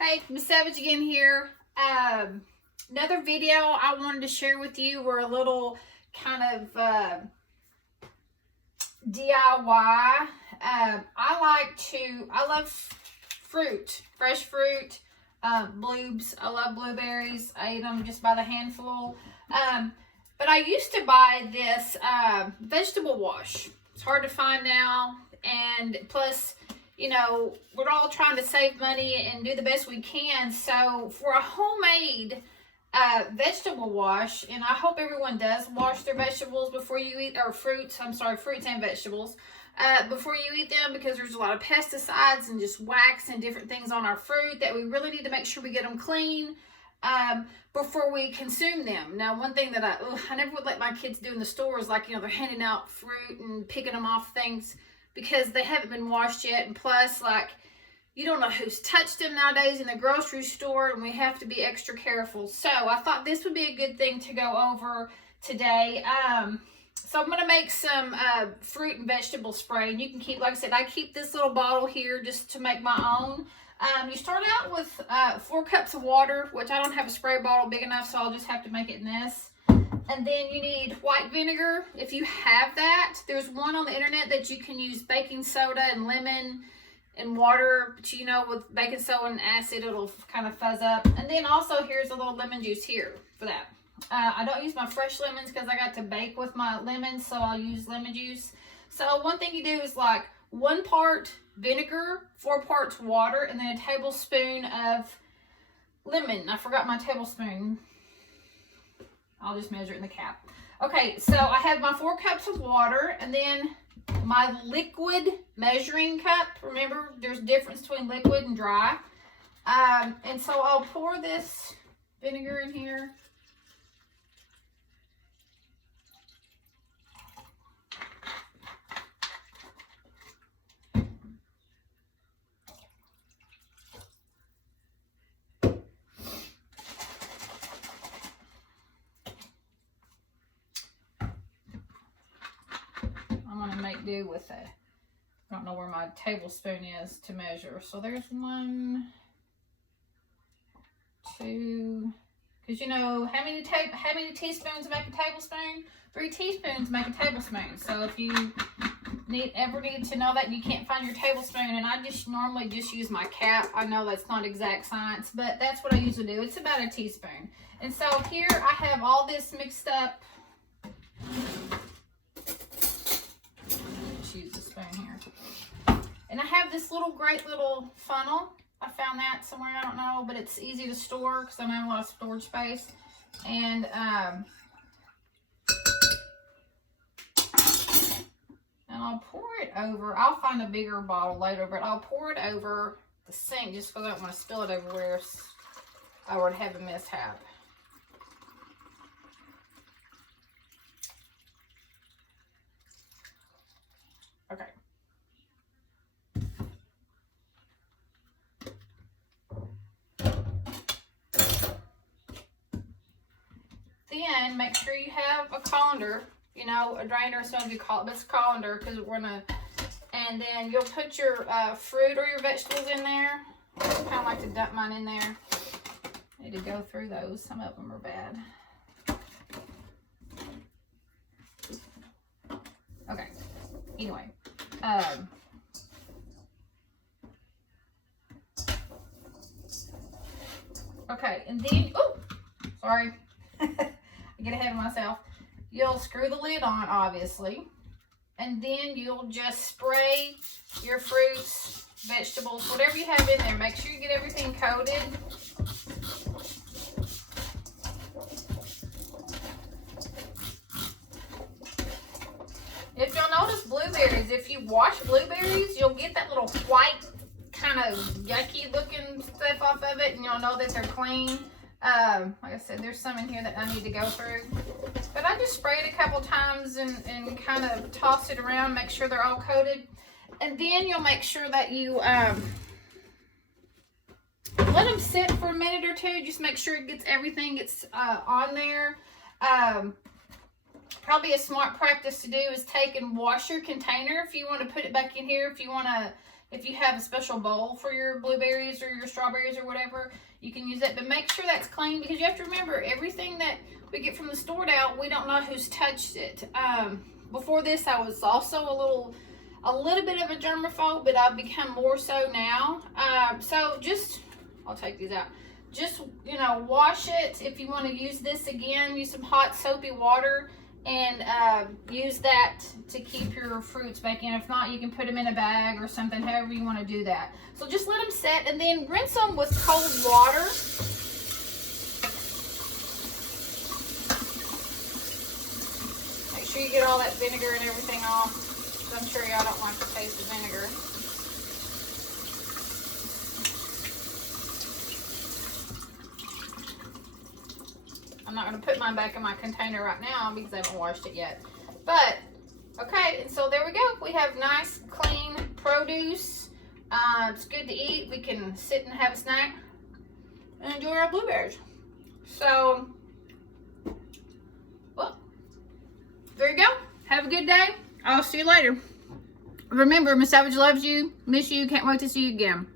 Hey, Miss Savage again here. Another video I wanted to share with you were a little kind of DIY. I love fruit, fresh fruit, bloobs. I love blueberries. I eat them just by the handful. But I used to buy this vegetable wash. It's hard to find now, and plus, you know, we're all trying to save money and do the best we can. So for a homemade vegetable wash, and I hope everyone does wash their vegetables before you eat, or fruits and vegetables, before you eat them, because there's a lot of pesticides and just wax and different things on our fruit that we really need to make sure we get them clean before we consume them. Now, one thing that I never would let my kids do in the stores, like, you know, they're handing out fruit and picking them off things because they haven't been washed yet. And plus, like, you don't know who's touched them nowadays in the grocery store, and we have to be extra careful. So I thought this would be a good thing to go over today. So I'm going to make some fruit and vegetable spray, and you can keep, like I said, I keep this little bottle here just to make my own. You start out with 4 cups of water, which I don't have a spray bottle big enough, so I'll just have to make it in this. And then you need white vinegar. If you have that, there's one on the internet that you can use baking soda and lemon and water, but you know, with baking soda and acid, it'll kind of fuzz up. And then also here's a little lemon juice here for that. I don't use my fresh lemons because I got to bake with my lemons, so I'll use lemon juice. So one thing you do is like 1 part vinegar, 4 parts water, and then a tablespoon of lemon. I forgot my tablespoon. I'll just measure it in the cap. Okay, so I have my 4 cups of water, and then my liquid measuring cup. Remember, there's a difference between liquid and dry. And so I'll pour this vinegar in here. I'm going to make do with I don't know where my tablespoon is to measure. So there's 1, 2, because you know, how many teaspoons make a tablespoon? 3 teaspoons make a tablespoon. So if you ever need to know that and you can't find your tablespoon, and I just normally just use my cap. I know that's not exact science, but that's what I usually do. It's about a teaspoon. And so here I have all this mixed up. Use the spoon here, and I have this great little funnel. I found that somewhere, I don't know, but it's easy to store because I don't have a lot of storage space. And I'll pour it over. I'll find a bigger bottle later, but I'll pour it over the sink just because I don't want to spill it everywhere if I were to have a mishap. Okay. Then make sure you have a colander, you know, a drainer, some of you call it, but it's a colander because we're gonna, and then you'll put your fruit or your vegetables in there. I kind of like to dump mine in there. Need to go through those. Some of them are bad. Okay. Anyway. Okay, and then, oh, sorry, I get ahead of myself. You'll screw the lid on, obviously, and then you'll just spray your fruits, vegetables, whatever you have in there. Make sure you get everything coated. If you'll notice blueberries, if you wash blueberries, you'll get that little white, kind of yucky looking stuff off of it, and you'll know that they're clean. Like I said, there's some in here that I need to go through. But I just spray it a couple times and kind of toss it around, make sure they're all coated. And then you'll make sure that you let them sit for a minute or two. Just make sure everything gets on there. Probably a smart practice to do is take and wash your container if you want to put it back in here. If you want to if you have a special bowl for your blueberries or your strawberries or whatever, you can use that. But make sure that's clean, because you have to remember, everything that we get from the store now, we don't know who's touched it. Before this, I was also a little bit of a germaphobe, but I've become more so now. So just, I'll take these out. Just, you know, wash it. If you want to use this again, use some hot soapy water and use that to keep your fruits back in. If not, you can put them in a bag or something, however you want to do that. So just let them set and then rinse them with cold water. Make sure you get all that vinegar and everything off. I'm sure y'all don't like the taste of vinegar. I'm not going to put mine back in my container right now because I haven't washed it yet. But, okay, and so there we go. We have nice, clean produce. It's good to eat. We can sit and have a snack and enjoy our blueberries. So, well, there you go. Have a good day. I'll see you later. Remember, Miss Savage loves you, miss you, can't wait to see you again.